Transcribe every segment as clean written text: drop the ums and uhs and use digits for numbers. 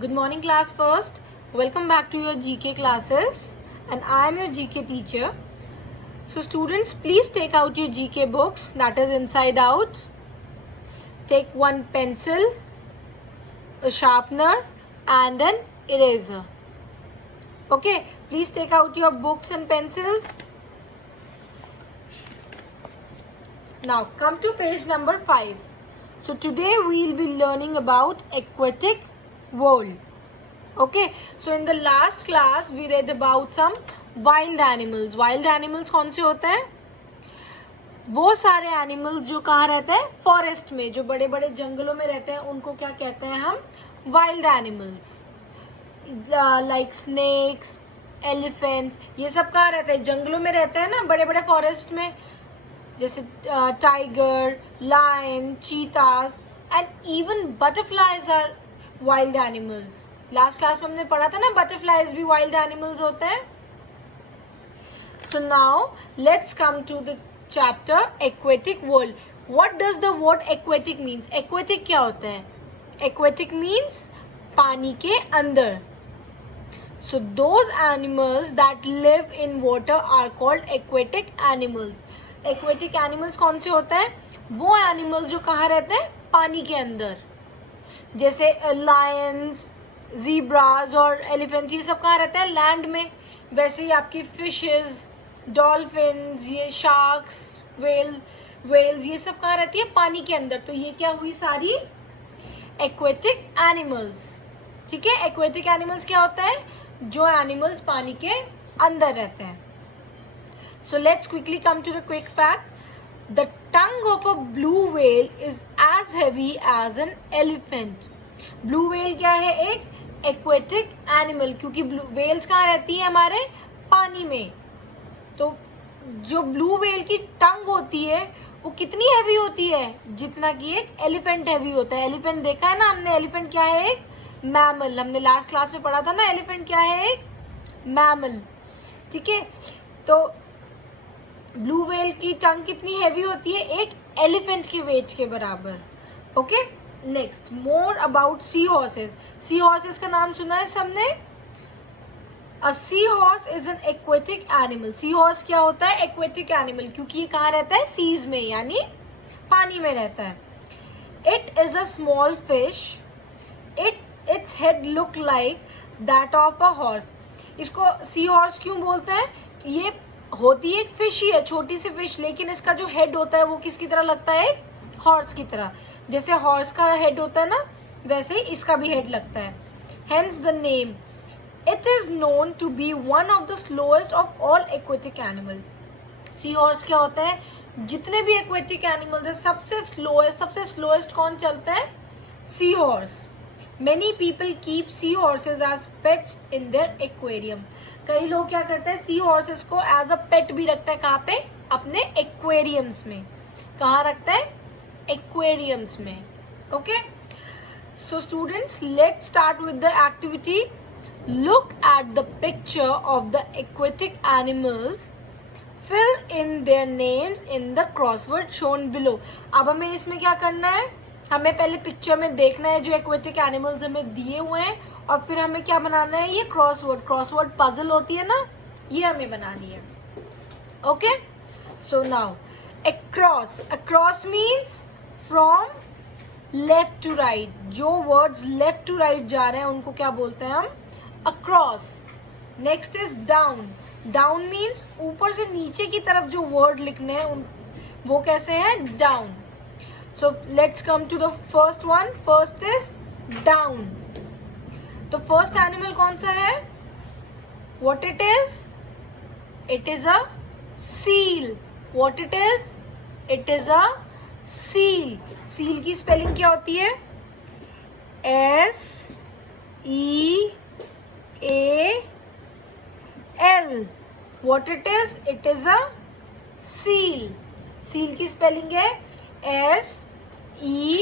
Good morning, class first. Welcome back to your GK classes, and I am your GK teacher. So, students, please take out your GK books, that is inside out. Take one pencil, a sharpener, and an eraser. Okay, please take out your books and pencils. Now, come to page number 5. So, today we will be learning about aquatic world. Okay, so in the last class we read about some wild animals. Wild animals कौन से होते हैं? वो सारे animals जो कहाँ रहते हैं? फॉरेस्ट में, जो बड़े बड़े जंगलों में रहते हैं, उनको क्या कहते हैं हम? Wild animals. Like snakes, elephants, ये सब कहाँ रहते हैं? जंगलों में रहते हैं ना, बड़े बड़े फॉरेस्ट में, जैसे tiger, lion, cheetahs and even butterflies are wild animals. Last class में हमने पढ़ा था ना, बटरफ्लाइज भी वाइल्ड एनिमल्स होते हैं. So now let's come to the chapter aquatic world. What does the word aquatic means? Aquatic क्या होता है? एक्वेटिक मीन्स पानी के अंदर. So those animals that live in water are called aquatic animals. Aquatic animals कौन से होते हैं? वो एनिमल्स जो कहाँ रहते हैं? पानी के अंदर. जैसे लायंस, ज़ीब्रास और एलिफेंट्स, ये सब कहाँ रहते हैं? लैंड में. वैसे ही आपकी फिशेस, डॉल्फिन्स, ये शार्क्स, वेल्स, ये सब कहाँ रहती है? पानी के अंदर. तो ये क्या हुई? सारी एक्वेटिक एनिमल्स. ठीक है, एक्वेटिक एनिमल्स क्या होता है? जो एनिमल्स पानी के अंदर रहते हैं. So let's quickly come to the quick fact. The tongue of a blue whale is as heavy as an elephant. Blue whale क्या है? एक aquatic animal, क्योंकि whales कहाँ रहती है? हमारे पानी में. तो जो blue whale की टंग होती है वो कितनी हैवी होती है? जितना कि एक एलिफेंट हैवी होता है. एलिफेंट देखा है ना हमने? एलिफेंट क्या है? एक मैमल. हमने लास्ट क्लास में पढ़ा था ना, एलिफेंट क्या है? एक मैमल. ठीक है, तो ब्लू व्हेल की टंग कितनी हैवी होती है? एक एलिफेंट के वेट के बराबर. Okay, next, more about sea horses. Sea horses का नाम सुना है सबने? A sea horse is an aquatic animal. Sea horse क्या होता है? एक्वेटिक एनिमल, क्योंकि ये कहाँ रहता है? सीज में, यानी पानी में रहता है. It is a small fish. Its head look like that of a horse. इसको सी हॉर्स क्यों बोलते हैं? ये होती है एक फिश ही है, छोटी सी फिश, लेकिन इसका जो हेड होता है वो किसकी तरह लगता है? हॉर्स की तरह. जैसे हॉर्स का हेड होता है ना, वैसे ही इसका भी हेड लगता है. Hence the name. It is known to be one of the slowest of all aquatic animal. Sea horse क्या होता है? जितने भी एक्वेटिक एनिमल्स है, सबसे स्लोएस्ट कौन चलता है? Sea horse. Many people keep sea horses as pets in their aquarium. कई लोग क्या करते हैं? सी हॉर्सेस को एज अ पेट भी रखते हैं. कहाँ पे? अपने एक्वेरियम्स में. कहाँ रखते हैं? एक्वेरियम्स में. Okay, so students, let's start with the activity. Look at the picture of the aquatic animals. Fill in their names in the crossword shown below. अब हमें इसमें क्या करना है? हमें पहले पिक्चर में देखना है जो एक्वेटिक एनिमल्स हमें दिए हुए हैं, और फिर हमें क्या बनाना है? ये क्रॉसवर्ड पजल होती है ना, ये हमें बनानी है. Okay, so now across means from left to right. जो वर्ड्स लेफ्ट टू राइट जा रहे हैं उनको क्या बोलते हैं हम? Across. Next is down. Down means ऊपर से नीचे की तरफ जो वर्ड लिखने हैं वो कैसे हैं? Down. So let's come to the first one. First is down. तो first animal कौन सा है? What it is? It is a seal. What it is? It is a seal. Seal की spelling क्या होती है? S E A L. What it is? It is a seal. Seal की spelling है S E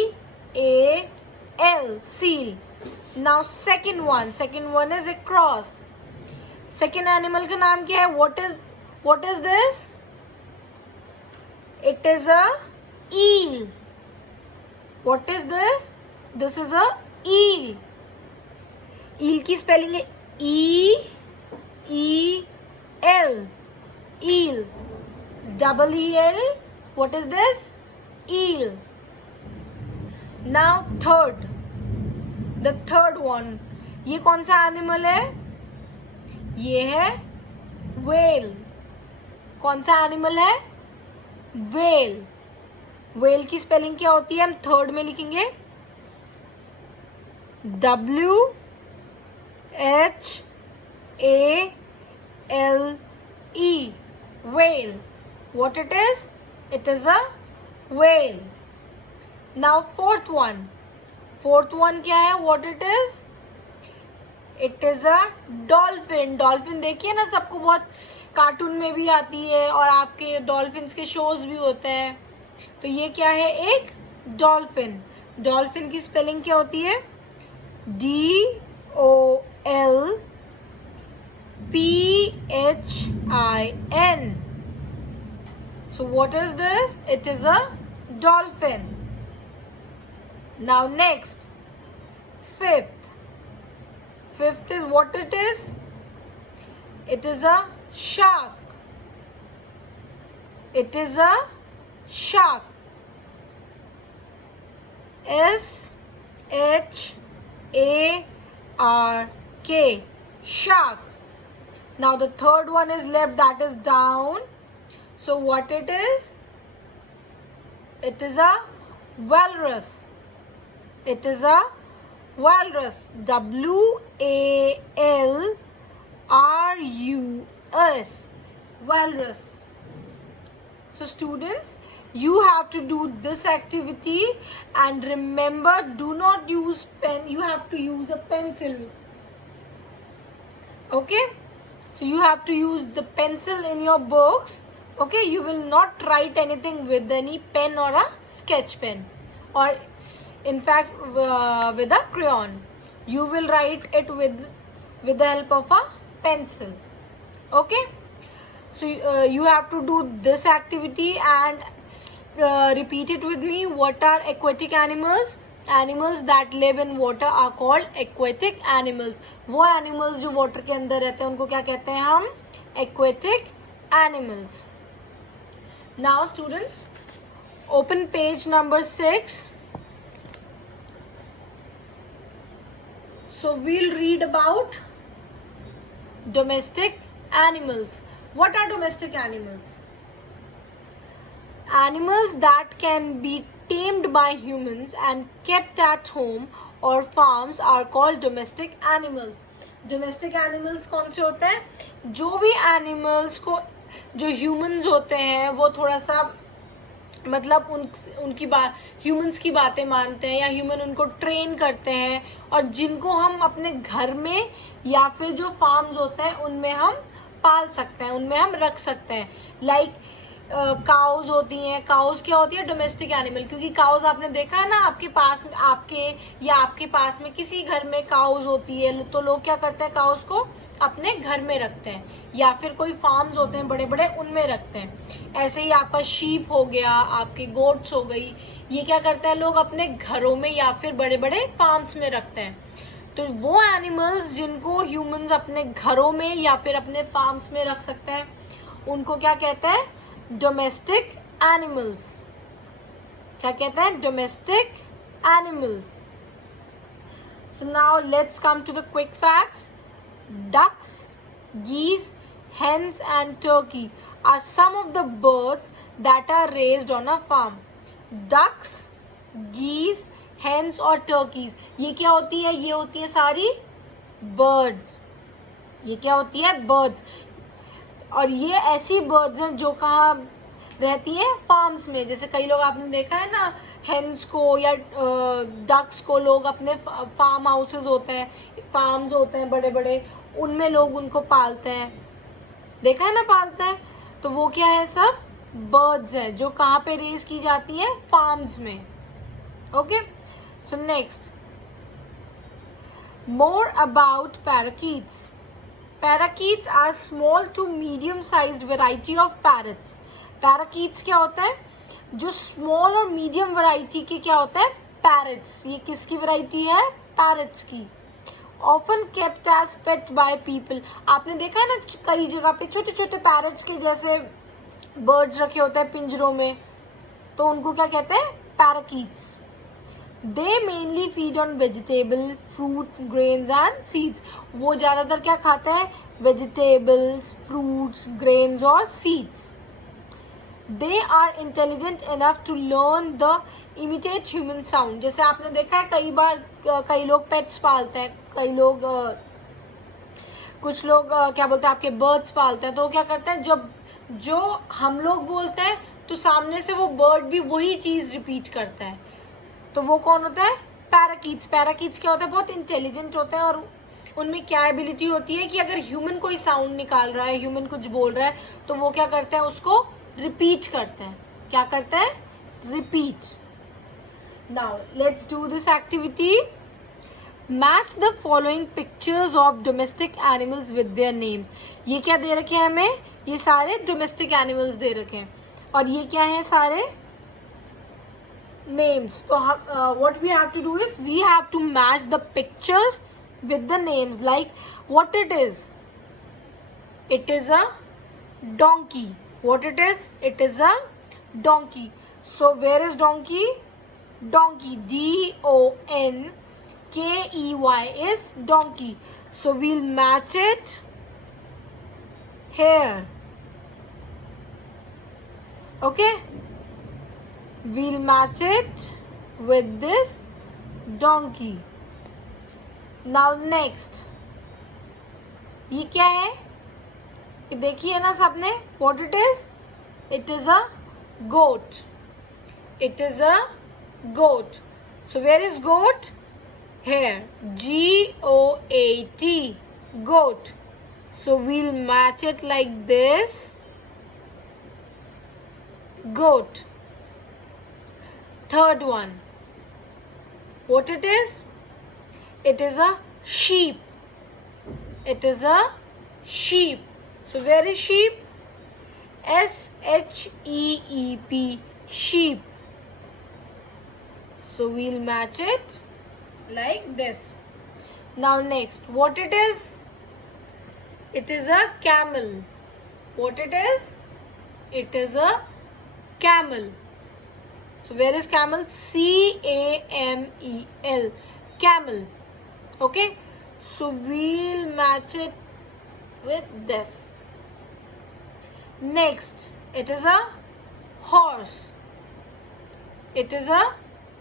A L. Seal. Now second one is a cross. Second animal का नाम क्या है? What is this? It is a eel. What is this? This is a eel. ईल की spelling है E-E-L, eel. Double E-L, what is this? Eel. Now the third one, ये कौन सा animal है? ये है whale. कौन सा एनिमल है? whale. whale की स्पेलिंग क्या होती है? हम थर्ड में लिखेंगे W-H-A-L-E, whale. What it is? It is a whale. Now fourth one क्या है? What it is? It is a dolphin. dolphin देखिए ना, सबको बहुत कार्टून में भी आती है और आपके डॉल्फिन्स के शोज भी होते हैं. तो ये क्या है? एक डॉल्फिन. डॉल्फिन की स्पेलिंग क्या होती है? D-O-L-P-H-I-N. So what is this? It is a dolphin. Now next, fifth is what it is? It is a shark. It is a shark. S-H-A-R-K, shark. Now the third one is left, that is down. So what it is? It is a walrus. It is a walrus. W-A-L-R-U-S, walrus. So students, you have to do this activity, and remember, do not use pen. You have to use a pencil. Okay? So you have to use the pencil in your books. Okay? You will not write anything with any pen or a sketch pen, or in fact with a crayon. You will write it with the help of a pencil. Okay? So you have to do this activity and repeat it with me. What are aquatic animals? Animals that live in water are called aquatic animals. वो animals जो water के अंदर रहते हैं उनको क्या कहते हैं हम? Aquatic animals. Now students, open page number 6. So we'll read about domestic animals. What are domestic animals? Animals that can be tamed by humans and kept at home or farms are called domestic animals. Domestic animals कौन से होते हैं? जो भी animals को, जो humans होते हैं, वो थोड़ा सा मतलब उनकी बात, ह्यूमंस की बातें मानते हैं या ह्यूमन उनको ट्रेन करते हैं, और जिनको हम अपने घर में या फिर जो फार्म्स होते हैं उनमें हम पाल सकते हैं, उनमें हम रख सकते हैं. लाइक काउज होती हैं. काउज क्या होती है? Domestic animal. क्योंकि काउज आपने देखा है ना, आपके पास में किसी घर में काउज होती है, तो लोग क्या करते हैं? काउज को अपने घर में रखते हैं, या फिर कोई फार्म्स होते हैं बड़े बड़े, उनमें रखते हैं. ऐसे ही आपका शीप हो गया, आपके गोट्स हो गई, ये क्या करते हैं लोग अपने घरों में या फिर बड़े बड़े फार्म्स में रखते हैं. तो वो एनिमल्स जिनको ह्यूमंस अपने घरों में या फिर अपने फार्म्स में रख सकते हैं, उनको क्या कहते हैं? Domestic animals. क्या कहते हैं? Domestic animals. So now let's come to the quick facts. Ducks, geese, hens and turkey are some of the birds that are raised on a farm. Ducks, geese, hens और turkeys, ये क्या होती है? ये होती है सारी birds. ये क्या होती है? birds. और ये ऐसी birds हैं जो कहाँ रहती है? फार्म्स में. जैसे कई लोग आपने देखा है ना, हेन्स को या डक्स को लोग अपने फार्म हाउसेस होते हैं, फार्म्स होते हैं बड़े बड़े, उनमें लोग उनको पालते हैं. देखा है ना, पालते हैं. तो वो क्या है? सब बर्ड्स हैं जो कहाँ पे रेज की जाती है? फार्म्स में. Okay. So next, more about parakeets. Parakeets are small to medium sized variety of parrots. Parakeets क्या होता है? जो स्मॉल और मीडियम वैरायटी के क्या होता है? पैरट्स. ये किसकी वैरायटी है? पैरट्स की. often kept as pet by people. आपने देखा है ना कई जगह पे छोटे छोटे पैरट्स के जैसे बर्ड्स रखे होते हैं पिंजरों में, तो उनको क्या कहते हैं? पैराकीट्स. They mainly feed on vegetable, fruits, grains and seeds. वो ज़्यादातर क्या खाते हैं? Vegetables, fruits, grains और seeds. They are intelligent enough to learn the imitate human sound. जैसे आपने देखा है कई बार कई लोग पेट्स पालते हैं, कई लोग कुछ लोग क्या बोलते हैं आपके बर्ड्स पालते हैं, तो वो क्या करते हैं जब जो हम लोग बोलते हैं तो सामने से वो बर्ड भी वही चीज़ रिपीट करता है. तो वो कौन होता है? पैराकीट्स. पैराकीट्स क्या होता है? बहुत इंटेलिजेंट होते हैं और उनमें क्या एबिलिटी होती है कि अगर ह्यूमन कोई साउंड निकाल रहा है, ह्यूमन कुछ बोल रहा है, तो वो क्या करते हैं? उसको रिपीट करते हैं. क्या करते हैं? Repeat. Now let's do this activity. Match the following pictures of domestic animals with their names. ये क्या दे रखे हैं हमें? ये सारे डोमेस्टिक एनिमल्स दे रखे हैं और ये क्या है? सारे names. So what we have to do is we have to match the pictures with the names. Like what it is? It is a donkey. What it is? It is a donkey. So where is donkey? Donkey. DONKEY is donkey. So we'll match it here. Okay? We'll match it with this donkey. Now next, ये क्या है? ये देखिए ना सबने. What it is? It is a goat. It is a goat. So where is goat? Here. GOAT. Goat. So we'll match it like this. Goat. Third one. What it is? It is a sheep. It is a sheep. So where is sheep? SHEEP. Sheep. So we'll match it like this. Now next. What it is? It is a camel. What it is? It is a camel. So where is camel? CAMEL. Camel. Okay. So we'll match it with this. Next, it is a horse. It is a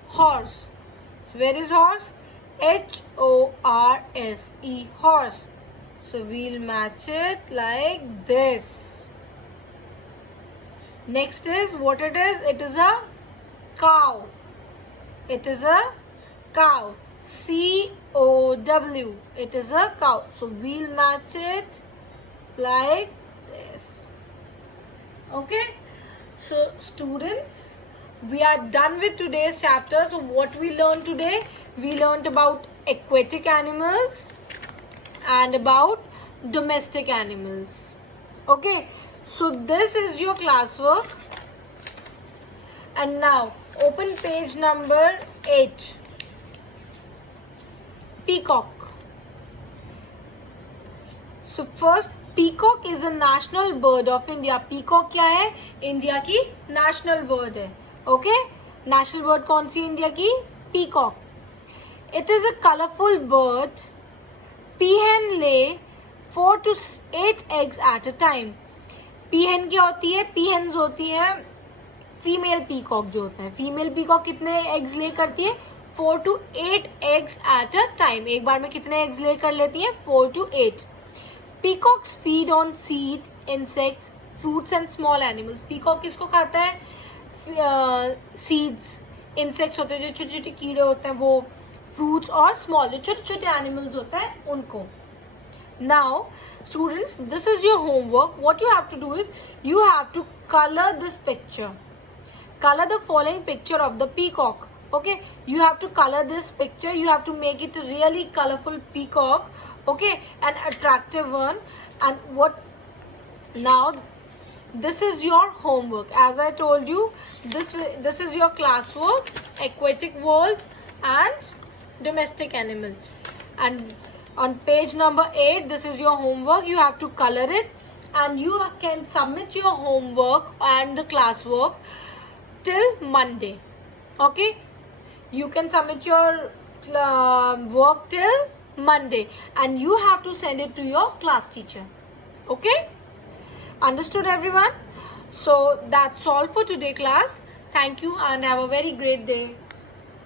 horse. So where is horse? HORSE. Horse. So we'll match it like this. Next is what it is? It is a cow. It is a cow. COW. It is a cow. So we'll match it like this. Okay. So students, we are done with today's chapter. So what we learned today? We learned about aquatic animals and about domestic animals. Okay. So this is your classwork. And now open page number 8. Peacock. So first, peacock is a national bird of India. Peacock क्या है? India की national bird है. Okay? National bird कौन सी India की? Peacock. It is a colorful bird. Peahen lay 4 to 8 eggs at a time. Peahen क्या होती है? Peahens होती है फीमेल पीकॉक जो होता है. फीमेल पीकॉक कितने एग्स ले करती है? 4 to 8 eggs at a time. एक बार में कितने एग्स ले कर लेती है? 4 to 8. Peacocks feed on seed, insects, fruits and small animals. Peacock किसको खाता है? Seeds, insects होते हैं जो छोटे छोटे कीड़े होते हैं वो, fruits और small जो छोटे छोटे animals होते हैं उनको. Now students, this is your homework. What you have to do is you have to color this picture. Color the following picture of the peacock. Okay, you have to color this picture. You have to make it a really colorful peacock. Okay, an attractive one. And what now? This is your homework. As I told you, this is your classwork: aquatic world and domestic animals. And On page number 8, this is your homework. You have to color it, and you can submit your homework and the classwork till Monday. Okay, you can submit your work till Monday, and you have to send it to your class teacher. Okay, understood everyone? So that's all for today, class. Thank you and have a very great day.